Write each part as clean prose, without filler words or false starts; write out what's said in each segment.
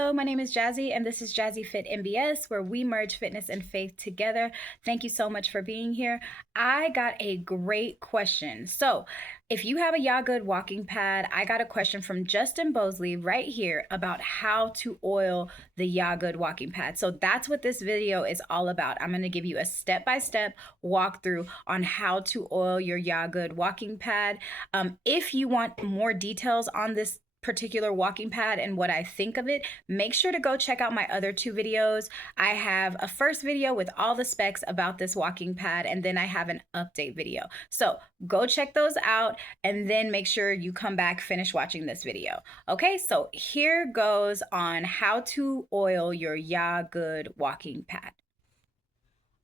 Hello, my name is Jazzy, and this is Jazzy Fit MBS, where we merge fitness and faith together. Thank you so much for being here. I got a great question. So, if you have a Yagud Walking Pad, I got a question from Justin Bosley right here about how to oil the Yagud Walking Pad. So, that's what this video is all about. I'm going to give you a step-by-step walkthrough on how to oil your Yagud Walking Pad. If you want more details on this particular walking pad and what I think of it, make sure to go check out my other two videos. I have a first video with all the specs about this walking pad, and then I have an update video. So go check those out and then make sure you come back, finish watching this video. Okay, so here goes on how to oil your Yagud walking pad.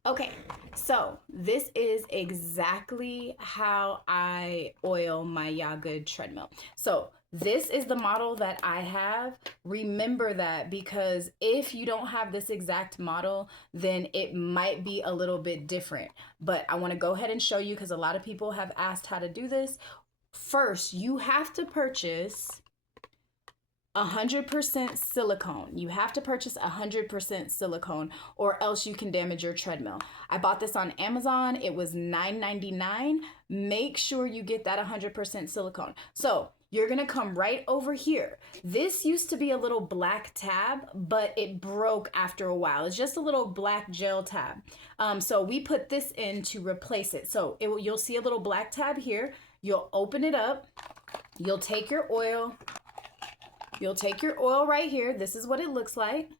Okay, so this is exactly how I oil my Yagud treadmill. So this is the model that I have. Remember that, because if you don't have this exact model, then it might be a little bit different. But I want to go ahead and show you, because a lot of people have asked how to do this. First, you have to purchase 100% silicone. You have to purchase 100% silicone, or else you can damage your treadmill. I bought this on Amazon. It was $9.99. Make sure you get that 100% silicone. So you're gonna come right over here. This used to be a little black tab, but it broke after a while. It's just a little black gel tab. So we put this in to replace it. So you'll see a little black tab here. You'll open it up. You'll take your oil. You'll take your oil right here. This is what it looks like.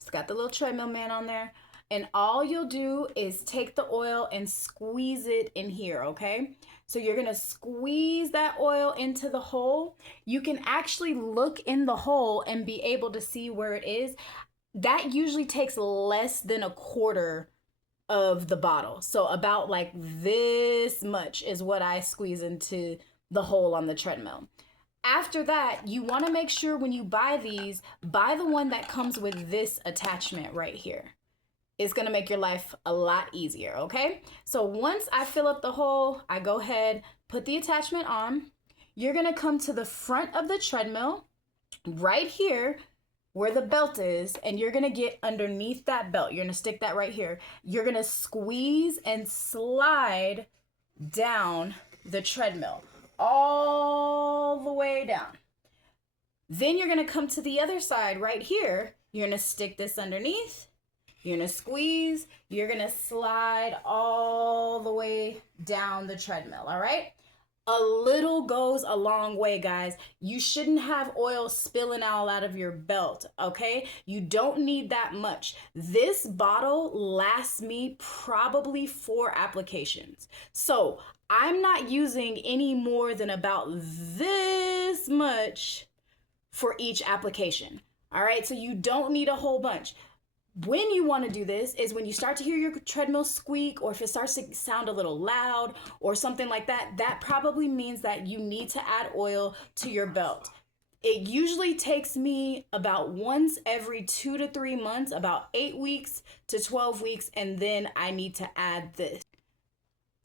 It's got the little treadmill man on there. And all you'll do is take the oil and squeeze it in here, okay? So you're gonna squeeze that oil into the hole. You can actually look in the hole and be able to see where it is. That usually takes less than a quarter of the bottle. So about like this much is what I squeeze into the hole on the treadmill. After that, you want to make sure when you buy these, buy the one that comes with this attachment right here. It's going to make your life a lot easier, okay? So once I fill up the hole, I go ahead, put the attachment on. You're going to come to the front of the treadmill right here where the belt is, and you're going to get underneath that belt. You're going to stick that right here. You're going to squeeze and slide down the treadmill all the way down. Then you're going to come to the other side right here. You're going to stick this underneath. You're going to squeeze. You're going to slide all the way down the treadmill, all right? A little goes a long way, guys. You shouldn't have oil spilling all out of your belt, okay? You don't need that much. This bottle lasts me probably 4 applications. So I'm not using any more than about this much for each application. All right, so you don't need a whole bunch. When you want to do this is when you start to hear your treadmill squeak, or if it starts to sound a little loud or something like that, that probably means that you need to add oil to your belt. It usually takes me about once every 2 to 3 months, about 8 weeks to 12 weeks, and then I need to add this.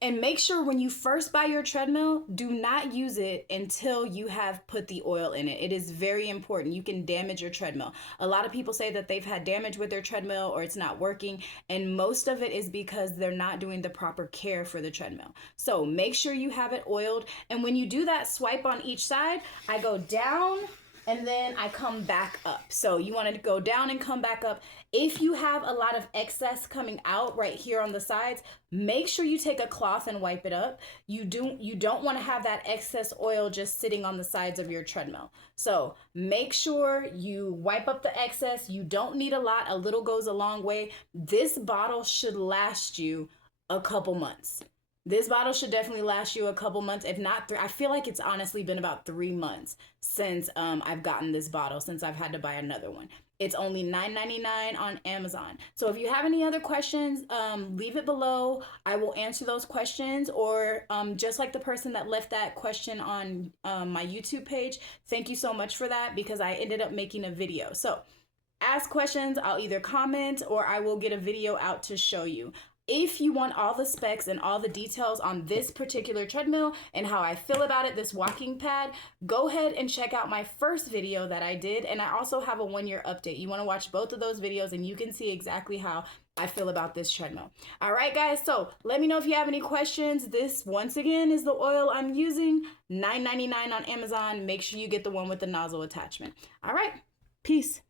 And make sure when you first buy your treadmill, do not use it until you have put the oil in it. It is very important. You can damage your treadmill. A lot of people say that they've had damage with their treadmill or it's not working, and most of it is because they're not doing the proper care for the treadmill. So make sure you have it oiled. And when you do that swipe on each side, I go down and then I come back up. So you want to go down and come back up. If you have a lot of excess coming out right here on the sides, make sure you take a cloth and wipe it up. You don't want to have that excess oil just sitting on the sides of your treadmill. So make sure you wipe up the excess. You don't need a lot. A little goes a long way. This bottle should last you a couple months. This bottle should definitely last you a couple months, if not 3. I feel like it's honestly been about 3 months since I've gotten this bottle, since I've had to buy another one. It's only $9.99 on Amazon. So if you have any other questions, leave it below. I will answer those questions, or just like the person that left that question on my YouTube page, thank you so much for that, because I ended up making a video. So ask questions, I'll either comment or I will get a video out to show you. If you want all the specs and all the details on this particular treadmill and how I feel about it, this walking pad, go ahead and check out my first video that I did. And I also have a 1-year update. You want to watch both of those videos and you can see exactly how I feel about this treadmill. All right, guys, so let me know if you have any questions. This, once again, is the oil I'm using, $9.99 on Amazon. Make sure you get the one with the nozzle attachment. All right, peace.